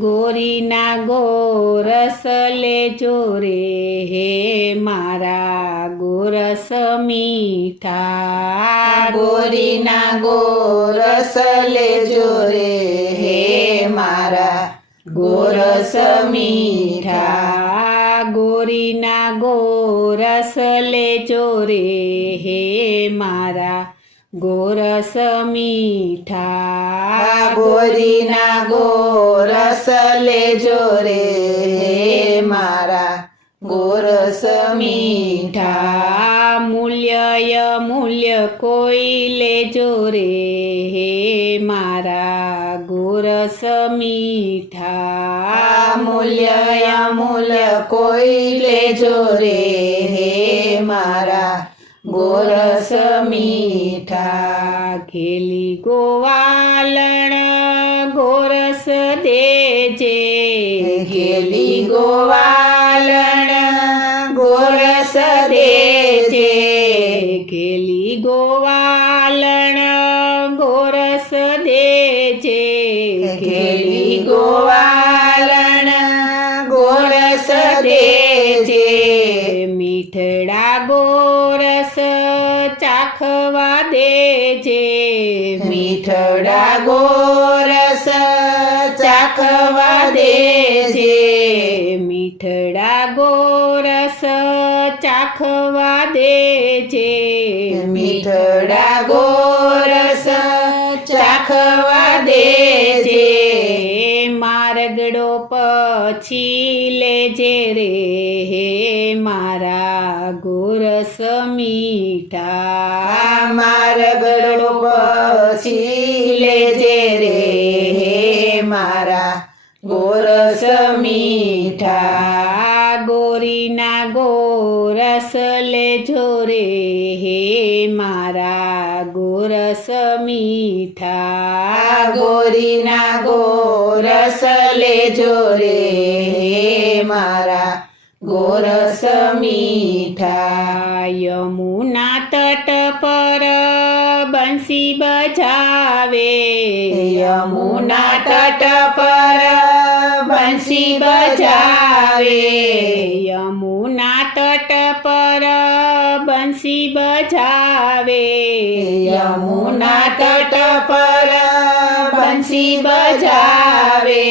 ગોરીના ગોરસ લેજો રે હે મારા ગોરસ મીઠા ગોરીના ગોરસ લેજો રે હે મારા ગોરસ મીઠા ગોરીના ગોરસ લેજો રે હે મારા ગોરસ મીઠા ગોરીના ગોરસ લેજો રે હે મારા ગોરસ મીઠા મૂલ્ય મૂલ્ય કોઈ લેજો રે હે મારા ગોરસ મીઠા મૂલ્ય અમૂલ્ય કોઈ લેજો રે હે મારા ગોરસ મીઠા ખેલી ગોવાલણ ગોરસ દેજે ખેલી ગોવાલણ ગોરસ દેજે ખેલી ગોવાલણ ગોરસ દેજે ખેલી ગોવાલણ ગોરસ દેજે મીઠડા ગોરસ ચાખવા દેજે મીઠડા ગોરસ ચાખવા દેજે મીઠડા ગોરસ ચાખવા દેજે મીઠડા ગોરસ ચાખવા દેજે માર્ગડો પછી લેજે રે હે મારા ગોરસ મીઠા માર્ગડો પછી લેજે રે હે મારા ગોરસ મીઠા ગોરીના ગોરસ લેજો રે હે મારા ગોરસ મીઠા ગોરીના ગોરસ લેજો રે હે મારા ગોરસ મીઠા યમુના તટ પર બંસી બજાવે યમુના તટ પર બંસી બજાવે યમુના તટ પર બંસી બજાવે યમુના તટ પર બંસી બજાવે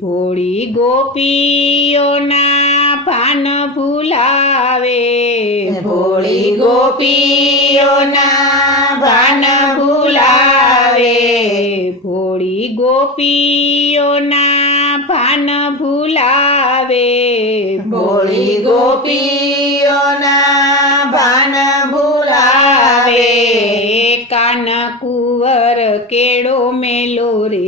ભોળી ગોપીઓના ભાન ભૂલાવે ભોળી ગોપીઓના ભાન ભૂલાવે ભોળી ગોપીઓના ભાન ભૂલાવે ભોળી ગોપીઓના ભાન ભૂલાવે કાન કુંવર કેળો મેલો રે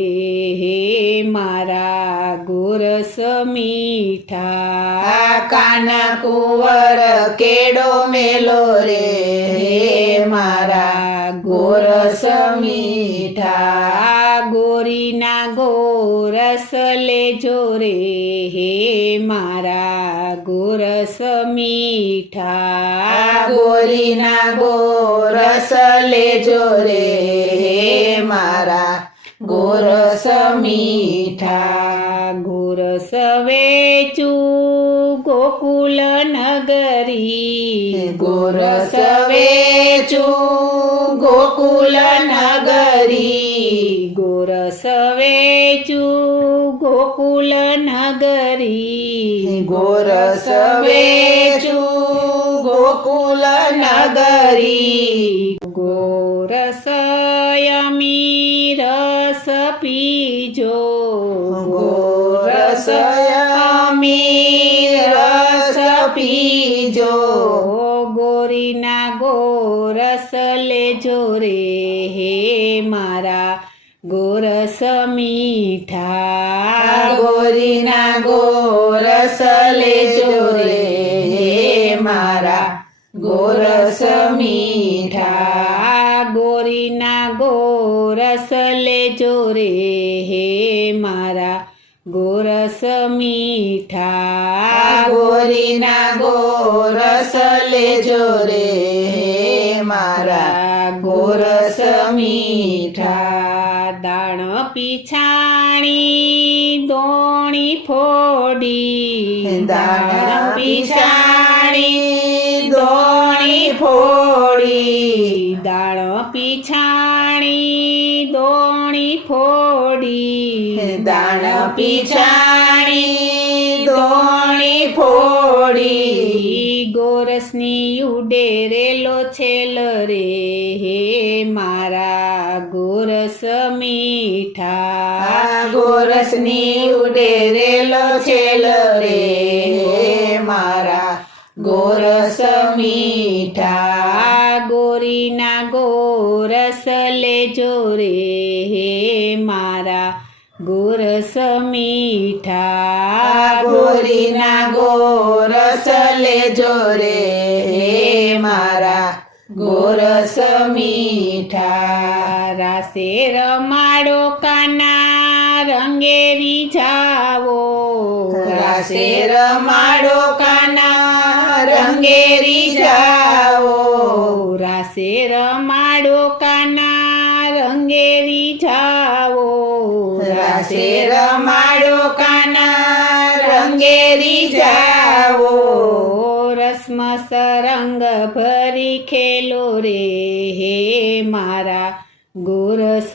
હે મારા ગોરસ મીઠા કાન કુંવર કેડો મેલો રે હે મારા ગોરસ મીઠા ગોરીના ગોરસ લેજો રે હે મારા ગોરસ મીઠા ગોરીના ગોરસ લેજો રે હે મારા ગોરસ મીઠા ગોરસ વેચું ગોકુલ નગરી ગોરસ વેચું ગોકુલ નગરી ગોરસ વેચું ગોકુલ નગરી ગોરસ વેચું ગોકુલ નગરી ગોરસ યમી રસ પીજો ગોરસ યમી રસ પીજો ગોરીના ગોરસ લેજો રે હે મારા ગોરસ મીઠા ગોરીના ગોરસ લેજો રે હે મારા ગોરસ મીઠા ગોરીના ગોરસ લેજો રે હે મારા ગોરસ મીઠા ગોરીના ગોરસ લેજો રે હે મારા ગોરસ મીઠા દાણ પીછાણી દોણી ફોડી દાણા પીછાણી દોણી ફોડી દાળ પીછાણી દોણી ફોડી દાણ પીછાણી દોણી ફોડી ગોરસની ઉડેરેલો છેલ રે હે મારા ગોરસ મીઠા ગોરસની ઉડેરેલો છેલ રે મારા ગોરસ મીઠા ગોરીના ગોરસ લેજો રે હે મારા ગોરસ મીઠા ગોરીના ગોરસ લેજો રે મારા ગોરસ મીઠા રાસે રમાડો કાના રંગેરી જાવો રાસે રમાડો કાના રંગેરી જાઓ રાસે રમાડો કાના રંગેરી જાવો રાસે રમાડો કાના રંગેરી જાઓ રસમ સરંગ ભરી ખેલો રે હે મારા ગોરસ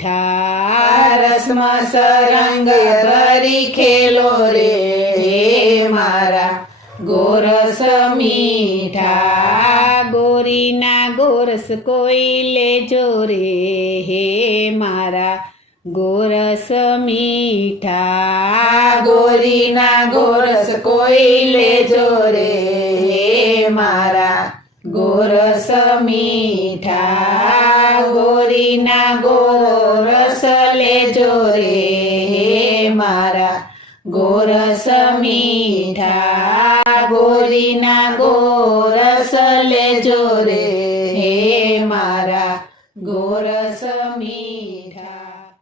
મીઠા રસમાં સરંગ ભરી ખેલો રે મારા ગોરસ મીઠા ગોરીના ગોરસ કોઈ લેજો રે હે મારા ગોરસ મીઠા ગોરીના ગોરસ કોઈ લેજો રે મારા ગોરસ મીઠા ગોરીના ગોરસ લેજો રે મારા ગોરસ મીઠા ગોરીના ગોરસ લેજો રે મારા ગોરસ મીઠા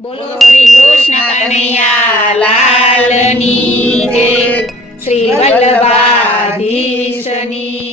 બોલો શ્રી કૃષ્ણ કનૈયા લાલની જય શ્રી વલ્લભાધીશની